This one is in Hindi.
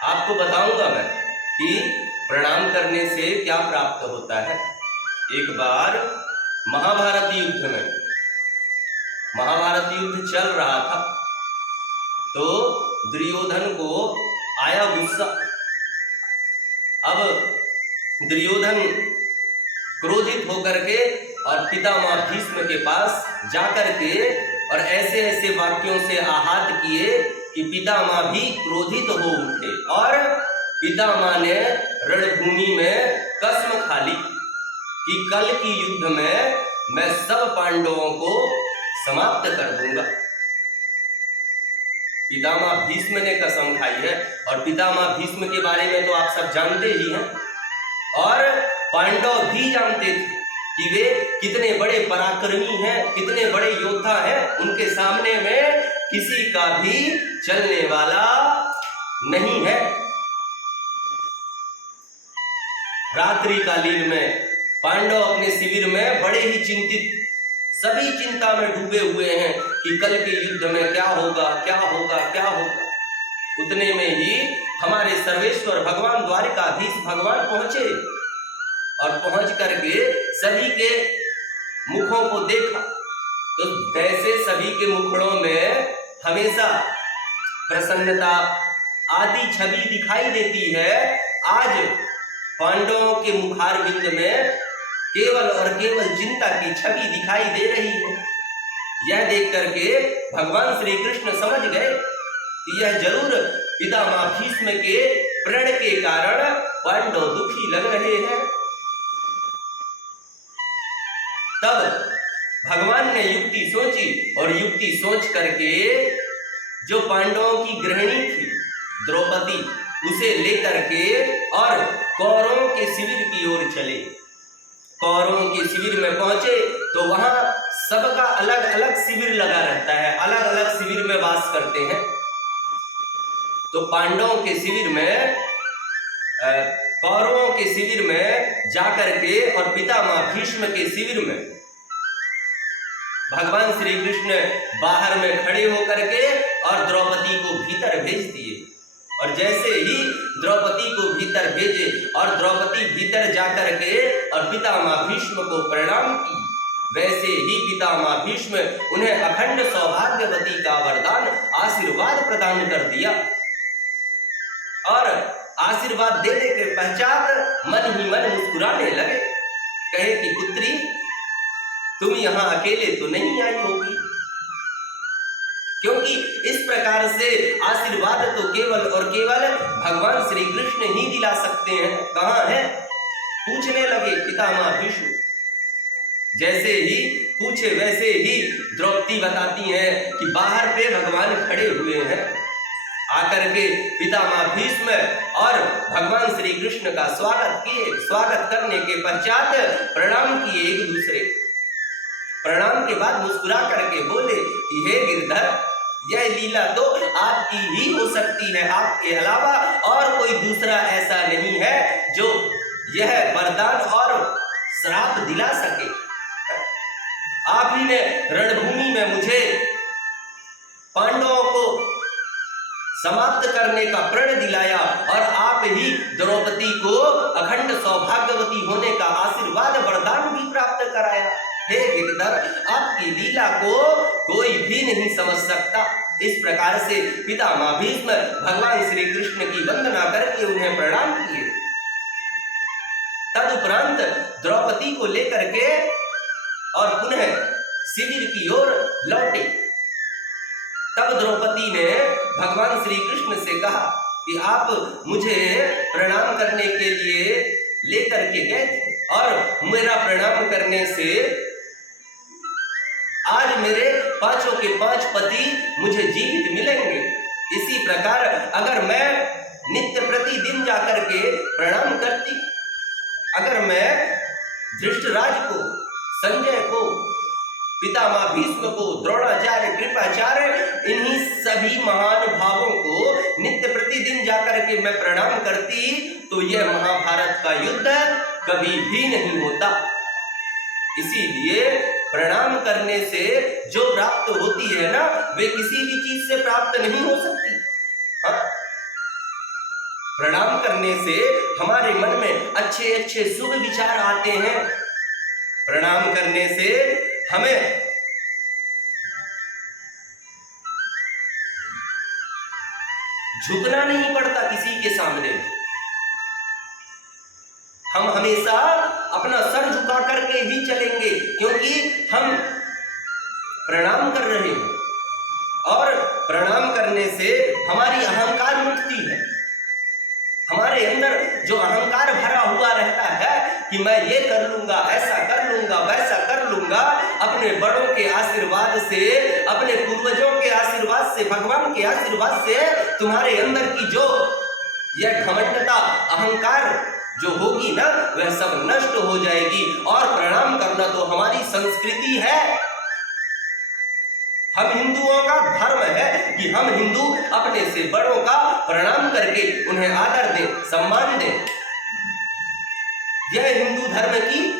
आपको बताऊंगा मैं कि प्रणाम करने से क्या प्राप्त होता है। एक बार महाभारत युद्ध चल रहा था, तो दुर्योधन को आया गुस्सा। अब दुर्योधन क्रोधित होकर के और पितामह भीष्म के पास जाकर के और ऐसे ऐसे वाक्यों से आहत किए कि पितामह भी क्रोधित हो उठे और पितामह ने रणभूमि में कसम खा ली कि कल की युद्ध में मैं सब पांडवों को समाप्त कर दूंगा। पितामह भीष्म ने कसम खाई है और पितामह भीष्म के बारे में तो आप सब जानते ही हैं, और पांडव भी जानते थे कि वे कितने बड़े पराक्रमी हैं, कितने बड़े योद्धा हैं। उनके सामने में किसी का भी चलने वाला नहीं है। रात्रिकालीन में पांडव अपने शिविर में बड़े ही चिंतित, सभी चिंता में डूबे हुए हैं कि कल के युद्ध में क्या होगा क्या होगा क्या होगा। उतने में ही हमारे सर्वेश्वर भगवान द्वारिकाधीश भगवान पहुंचे और पहुंच करके सभी के मुखों को देखा, तो जैसे सभी के मुखड़ों में हमेशा प्रसन्नता आदि छवि दिखाई देती है, आज पांडवों के मुखारविंद में केवल और केवल चिंता की छवि दिखाई दे रही है। यह देख करके भगवान श्री कृष्ण समझ गए कि यह जरूर पितामह भीष्म के प्रण के कारण पांडव दुखी लग रहे हैं। तब भगवान ने युक्ति सोची और युक्ति सोच करके जो पांडवों की गृहिणी थी द्रौपदी, उसे लेकर के और कौरवों के शिविर की ओर चले। कौरवों के शिविर में पहुंचे तो वहां सबका अलग अलग शिविर लगा रहता है, अलग अलग शिविर में वास करते हैं। तो पांडवों के शिविर में, कौरवों के शिविर में जाकर के और पितामह भीष्म के शिविर में भगवान श्री कृष्ण बाहर में खड़े होकर के और द्रौपदी को भीतर भेज दिए। और जैसे ही द्रौपदी को भीतर भेजे और द्रौपदी भीतर जाकर के और पितामह भीष्म को प्रणाम की, वैसे ही पितामह भीष्म उन्हें अखंड सौभाग्यवती का वरदान आशीर्वाद प्रदान कर दिया। और आशीर्वाद देने के पश्चात मन ही मन मुस्कुराने लगे, कहे कि पुत्री तुम यहां अकेले तो नहीं आई होगी, क्योंकि इस प्रकार से आशीर्वाद तो केवल और केवल भगवान श्री कृष्ण ही दिला सकते हैं। कहां है? पूछने लगे पितामह भीष्म। जैसे ही पूछे वैसे ही द्रौपदी बताती हैं कि बाहर पे भगवान खड़े हुए हैं। आकर के पितामह भीष्म और भगवान श्री कृष्ण का स्वागत किए। स्वागत करने के पश्चात प्रणाम किए एक दूसरे। प्रणाम के बाद मुस्कुरा करके बोले कि हे गिरधर, यह लीला तो आपकी ही हो सकती है, आपके अलावा और कोई दूसरा ऐसा नहीं है जो यह वरदान और श्राप दिला सके। आप ही ने रणभूमि में मुझे पांडवों को समाप्त करने का प्रण दिलाया और आप ही द्रौपदी को अखंड सौभाग्यवती होने का आशीर्वाद वरदान भी प्राप्त कराया। हे गिरधर, आपकी लीला को कोई भी नहीं समझ सकता। इस प्रकार से पितामह भीष्म भगवान श्री कृष्ण की वंदना करके उन्हें प्रणाम किए। तदुपरांत द्रौपदी को लेकर के और पुनः शिविर की ओर लौटे। तब द्रौपदी ने भगवान श्री कृष्ण से कहा कि आप मुझे प्रणाम करने के लिए लेकर के गए थे और मेरा प्रणाम करने से आज मेरे पांचों के पांच पति मुझे जीवित मिलेंगे। इसी प्रकार अगर मैं नित्य प्रतिदिन जाकर के प्रणाम करती, अगर मैं धृष्टराज को, संजय को, पितामह भीष्म को, द्रोणाचार्य, कृपाचार्य, इन्हीं सभी महान भावों को नित्य प्रतिदिन जाकर के मैं प्रणाम करती, तो यह महाभारत का युद्ध कभी भी नहीं होता। इसीलिए प्रणाम करने से जो प्राप्त होती है ना, वे किसी भी चीज से प्राप्त नहीं हो सकती। हाँ? प्रणाम करने से हमारे मन में अच्छे अच्छे शुभ विचार आते हैं। प्रणाम करने से हमें झुकना नहीं पड़ता किसी के सामने। हम हमेशा अपना सर झुका करके ही चलेंगे, क्योंकि हम प्रणाम कर रहे हैं। और प्रणाम करने से हमारी अहंकार मिटती है। हमारे अंदर जो अहंकार भरा हुआ रहता है कि मैं ये कर लूंगा, ऐसा कर लूंगा, वैसा कर लूंगा, अपने बड़ों के आशीर्वाद से, अपने पूर्वजों के आशीर्वाद से, भगवान के आशीर्वाद से तुम्हारे अंदर की जो यह घमंडता, अहंकार जो होगी ना, वह सब नष्ट हो जाएगी। और प्रणाम करना तो हमारी संस्कृति है। हम हिंदुओं का धर्म है कि हम हिंदू अपने से बड़ों का प्रणाम करके उन्हें आदर दें, सम्मान दें। यह हिंदू धर्म की